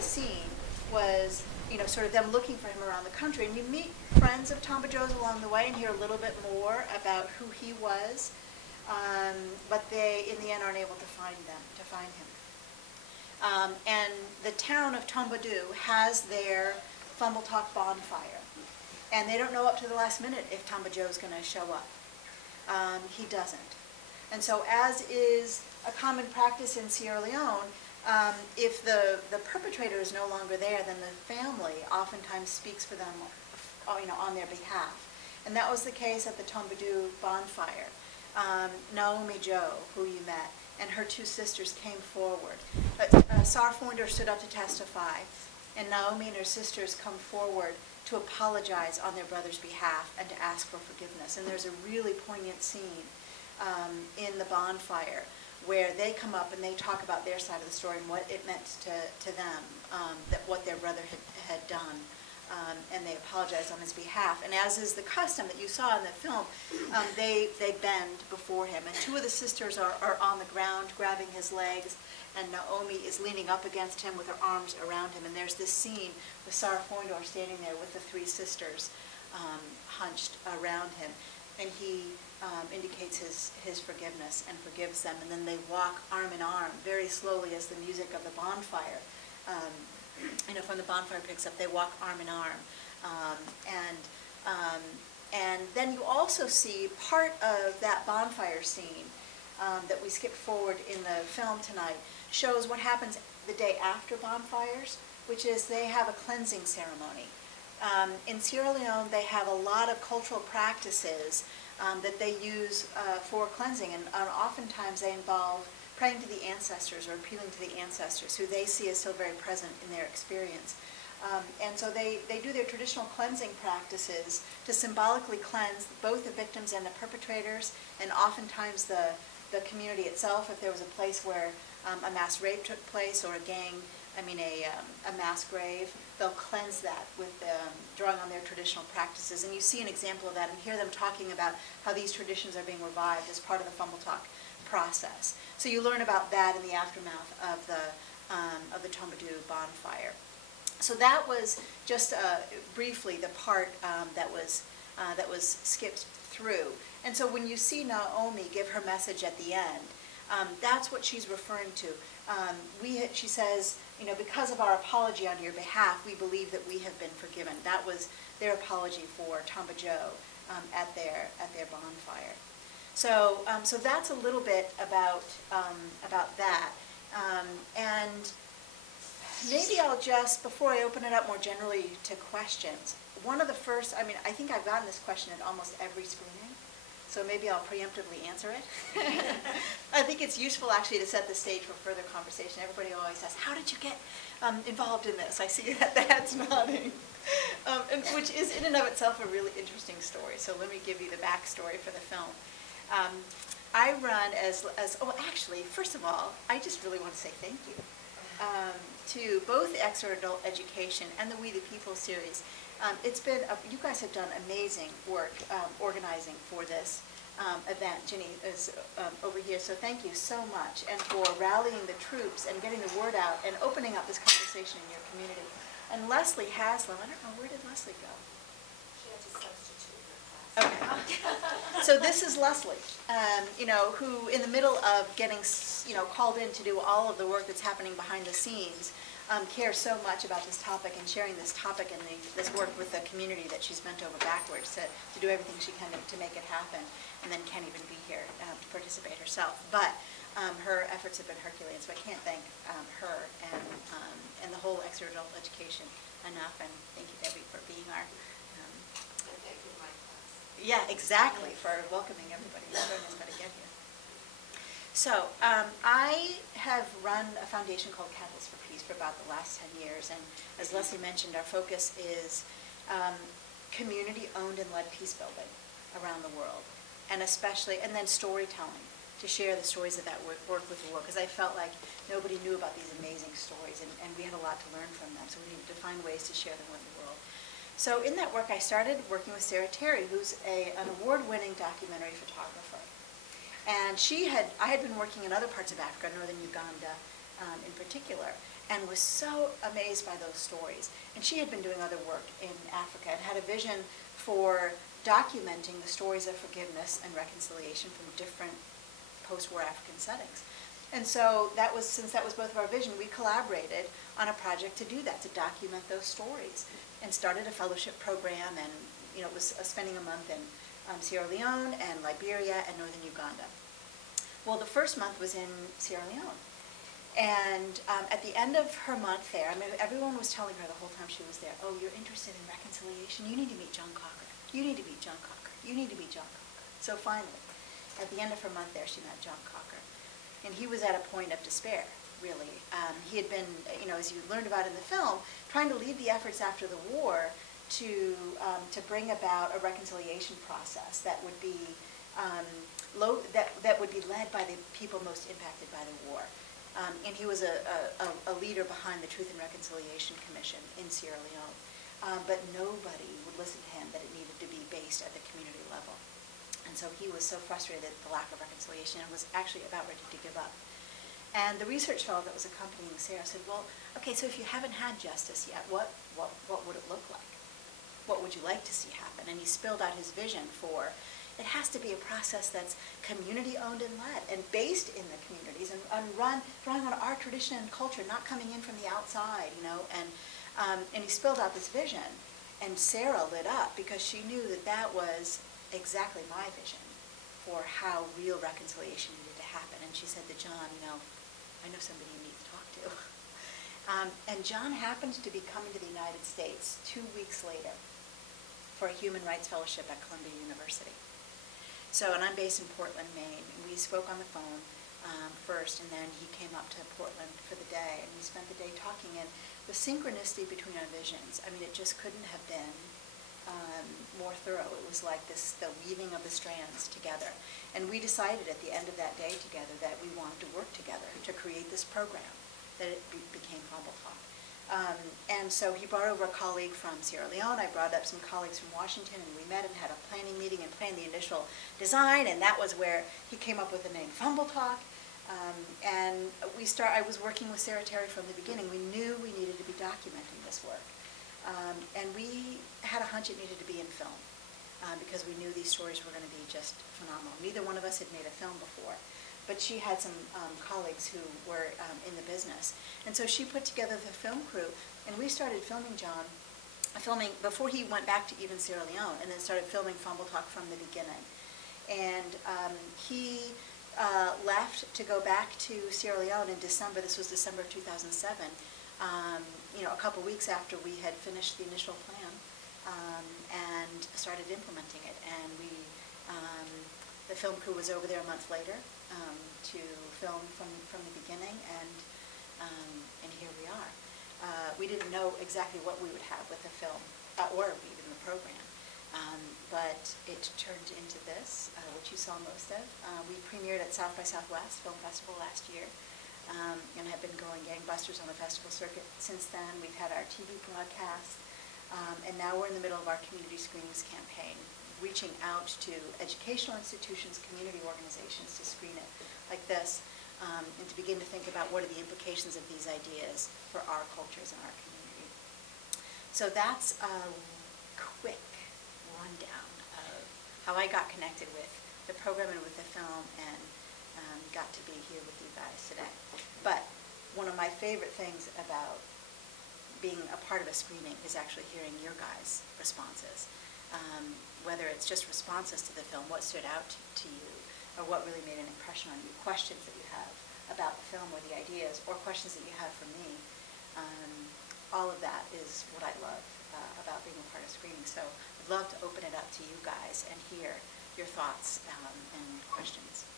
the scene was, you know, sort of them looking for him around the country. And you meet friends of Tomba Joe's along the way and hear a little bit more about who he was, but they, in the end, aren't able to find him. And the town of Tombadou has their Fumble Talk bonfire. And they don't know up to the last minute if Tomba Joe's going to show up. He doesn't. And so, as is a common practice in Sierra Leone, if the perpetrator is no longer there, then the family oftentimes speaks for them, you know, on their behalf. And that was the case at the Tombadou bonfire. Naomi Joe, who you met, and her two sisters came forward. Sarah Foinder stood up to testify, and Naomi and her sisters come forward to apologize on their brother's behalf and to ask for forgiveness. And there's a really poignant scene in the bonfire where they come up and they talk about their side of the story and what it meant to them, that what their brother had done. And they apologize on his behalf. And as is the custom that you saw in the film, they bend before him. And two of the sisters are on the ground grabbing his legs, and Naomi is leaning up against him with her arms around him. And there's this scene with Sarah Foinder standing there with the three sisters hunched around him. And he indicates his forgiveness and forgives them. And then they walk arm in arm very slowly as the music of the bonfire you know, from the bonfire picks up, they walk arm in arm. And then you also see part of that bonfire scene that we skipped forward in the film tonight shows what happens the day after bonfires, which is they have a cleansing ceremony. In Sierra Leone, they have a lot of cultural practices that they use for cleansing, and oftentimes they involve praying to the ancestors or appealing to the ancestors, who they see as still very present in their experience. And so they do their traditional cleansing practices to symbolically cleanse both the victims and the perpetrators, and oftentimes the community itself. If there was a place where a mass rape took place, or a mass grave, they'll cleanse that with drawing on their traditional practices. And you see an example of that and hear them talking about how these traditions are being revived as part of the Fumble Talk process. So you learn about that in the aftermath of the Tombadou bonfire. So that was just briefly the part that was skipped through. And so when you see Naomi give her message at the end, that's what she's referring to. She says, you know, because of our apology on your behalf, we believe that we have been forgiven. That was their apology for Tomba Joe at their bonfire. So that's a little bit about that. And maybe I'll just, before I open it up more generally to questions, one of the first, I think I've gotten this question at almost every screening, so maybe I'll preemptively answer it. I think it's useful actually to set the stage for further conversation. Everybody always says, how did you get involved in this? I see that the head's nodding. Which is in and of itself a really interesting story. So let me give you the backstory for the film. I run actually, first of all, I just really want to say thank you to both Exeter Adult Education and the We the People series. It's been, you guys have done amazing work organizing for this event. Ginny is over here, so thank you so much, and for rallying the troops and getting the word out and opening up this conversation in your community. And Leslie Haslam, I don't know, where did Leslie go? She had to substitute her class. Okay. So this is Leslie, you know, who in the middle of getting, you know, called in to do all of the work that's happening behind the scenes, cares so much about this topic and sharing this topic and this work with the community that she's bent over backwards to do everything she can to make it happen, and then can't even be here to participate herself. But her efforts have been Herculean, so I can't thank her and the whole Exeter Adult Education enough. And thank you, Debbie, for being our Thank you, my class. yeah, exactly, for welcoming everybody and showing us how to get here. So I have run a foundation called Catalyst for Peace for about the last 10 years, and as Leslie mentioned, our focus is community-owned and led peace building around the world, and then storytelling, to share the stories of that work with the world, because I felt like nobody knew about these amazing stories, and we had a lot to learn from them, so we needed to find ways to share them with the world. So in that work, I started working with Sarah Terry, who's an award-winning documentary photographer. And I had been working in other parts of Africa, northern Uganda in particular, and was so amazed by those stories. And she had been doing other work in Africa and had a vision for documenting the stories of forgiveness and reconciliation from different post-war African settings. And so that was, since that was both of our vision, we collaborated on a project to do that, to document those stories, and started a fellowship program. And it was spending a month in Sierra Leone and Liberia and northern Uganda. Well, the first month was in Sierra Leone. And at the end of her month there, I mean, everyone was telling her the whole time she was there, oh, you're interested in reconciliation? You need to meet John Cocker. You need to meet John Cocker. You need to meet John Cocker. So finally, at the end of her month there, she met John Cocker. And he was at a point of despair, really. He had been, as you learned about in the film, trying to lead the efforts after the war to bring about a reconciliation process that would be that would be led by the people most impacted by the war. And he was a leader behind the Truth and Reconciliation Commission in Sierra Leone. But nobody would listen to him that it needed to be based at the community level. And so he was so frustrated at the lack of reconciliation and was actually about ready to give up. And the research fellow that was accompanying Sarah said, well, okay, so if you haven't had justice yet, what would it look like? What would you like to see happen? And he spilled out his vision for, it has to be a process that's community-owned and led and based in the communities and drawing on our tradition and culture, not coming in from the outside, and he spilled out this vision. And Sarah lit up because she knew that that was exactly my vision for how real reconciliation needed to happen. And she said to John, I know somebody you need to talk to. And John happened to be coming to the United States 2 weeks later for a human rights fellowship at Columbia University. So, and I'm based in Portland, Maine, and we spoke on the phone first, and then he came up to Portland for the day, and we spent the day talking, and the synchronicity between our visions, I mean, it just couldn't have been more thorough. It was like the weaving of the strands together. And we decided at the end of that day together that we wanted to work together to create this program, that it became Fumble Talk. And so he brought over a colleague from Sierra Leone. I brought up some colleagues from Washington, and we met and had a planning meeting and planned the initial design, and that was where he came up with the name Fumble Talk. And I was working with Sarah Terry from the beginning. We knew we needed to be documenting this work. And we had a hunch it needed to be in film because we knew these stories were going to be just phenomenal. Neither one of us had made a film before, but she had some colleagues who were in the business. And so she put together the film crew, and we started filming John, before he went back to even Sierra Leone, and then started filming Fumble Talk from the beginning. And he left to go back to Sierra Leone in December. This was December of 2007. A couple weeks after we had finished the initial plan and started implementing it. And the film crew was over there a month later to film from the beginning, and here we are. We didn't know exactly what we would have with the film, or even the program, but it turned into this, which you saw most of. We premiered at South by Southwest Film Festival last year. And have been going gangbusters on the festival circuit since then. We've had our TV broadcast, and now we're in the middle of our community screenings campaign, reaching out to educational institutions, community organizations to screen it like this, and to begin to think about what are the implications of these ideas for our cultures and our community. So that's a quick rundown of how I got connected with the program and with the film, and got to be here with you guys today. But one of my favorite things about being a part of a screening is actually hearing your guys' responses. Whether it's just responses to the film, what stood out to you, or what really made an impression on you, questions that you have about the film or the ideas, or questions that you have for me. All of that is what I love about being a part of screening. So I'd love to open it up to you guys and hear your thoughts and questions.